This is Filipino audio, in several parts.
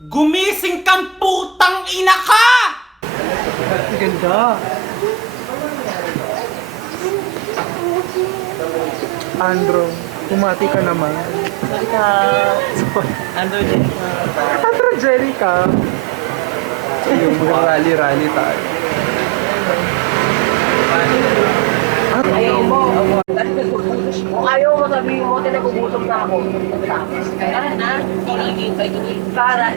Gumising kang putang ina ka! Ganda. Andro, kumati ka naman. Andrew din. Andro, Jerica. Yung mga rally-rally tayo. Kung ayaw mo sabihin mo, tinagugutom na ako. Para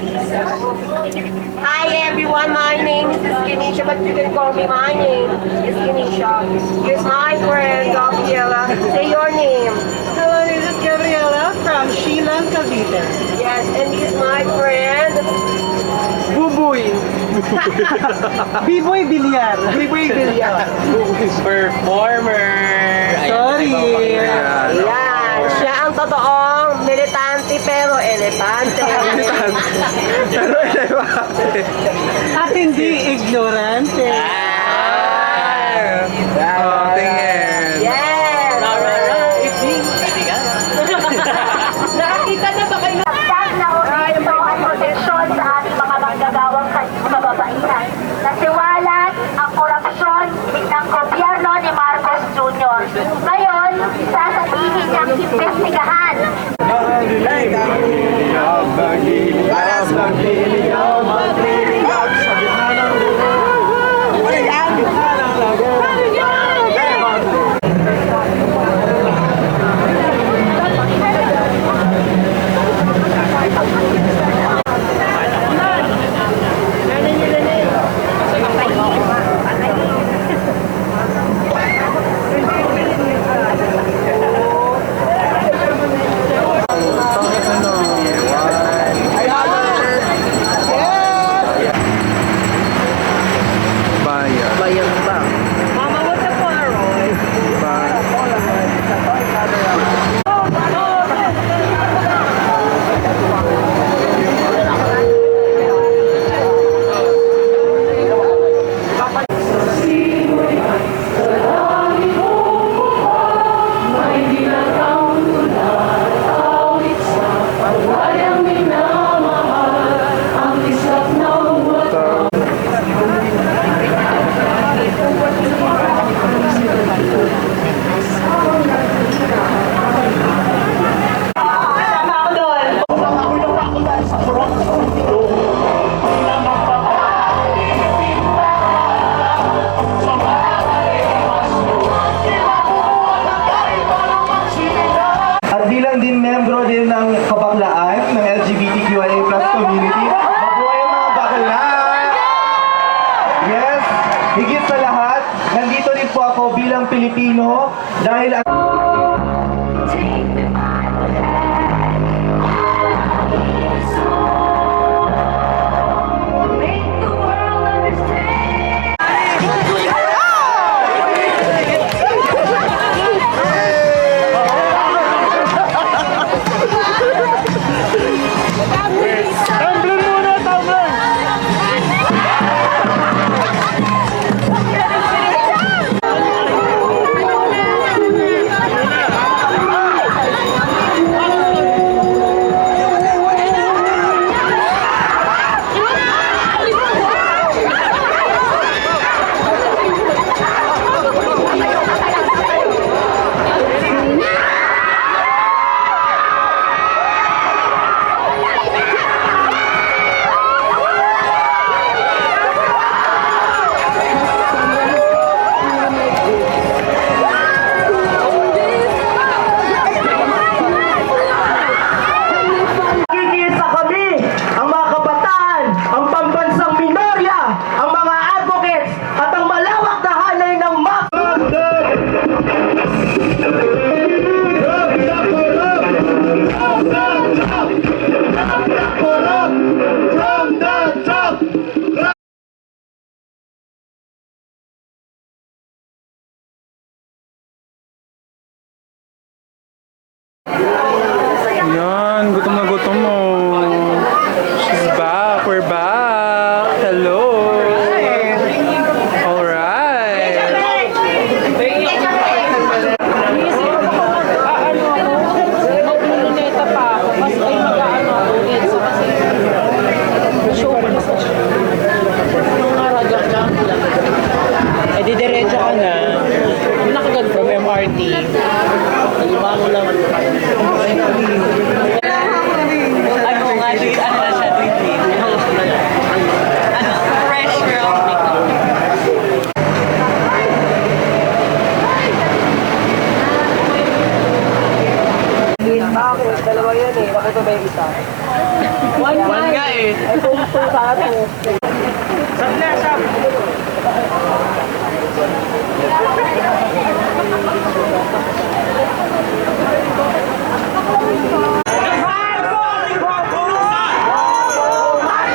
Hi everyone, my name is Kinisha, but you can call me my name is Kinisha. Here's my friend, Gabriela. Say your name. Hello, this is Gabriela from Shilan, Cavite. Yes, and he's my friend. Buboy. B-boy Villar. Biboy Villar. Performer! Sorry. Yan, siya ang totoong militante pero elepante. Pero elevate. At hindi ignorante. Oh, tingin. Yes! Nakakita na ba kayo? Ito ang proteksyon sa ating mga manggagawang kababaihan. Nasiwalat ang korupsyon ng gobyerno ni Marcos Jr. Ngayon, sasabihin niyang imbestigahan. Bayan. Mama, what's up for Roy? At bilang din membro din ng kabaklaan ng LGBTQIA+ community, mabuhay ang mga bakla! Yes, higit sa lahat, nandito rin po ako bilang Pilipino dahil Kikisa kami, ang mga kabataan, ang pambansang minorya, ang mga advocates, at ang malawak na hanay ng Yan, gutom na gutom mo. She's back. We're back. Hello. Alright. Magluluneta pa ako. Mas ay mag-ano ako. Bakit? Dalawa yan eh. Bakit ba yung isa? One nga eh. Ay, tungtong sa ato.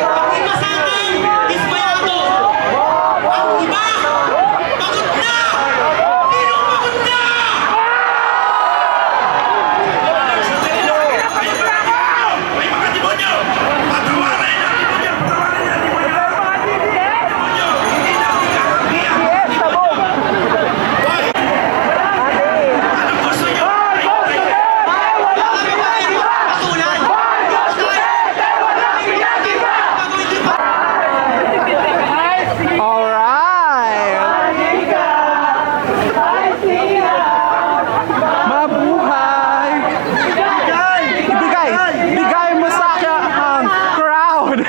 Ang iba sa akin, dismayado. Ang iba, pagod na! Sino pagod na? May mga demonyo! Patawarin ang demonyo! Patawarin ang demonyo! Demonyo! Hindi na ikakabiyak! Hoy! Anong gusto nyo? Patulan! Alright! Mabuhay! Bigay mo sa akin ang crowd!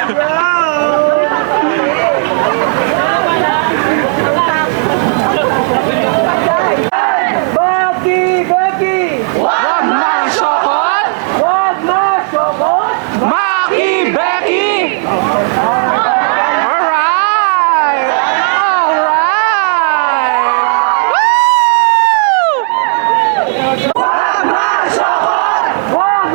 Wag masyokot! Maki Becky! Alright! Alright! Woo! Wag masyokot! Wag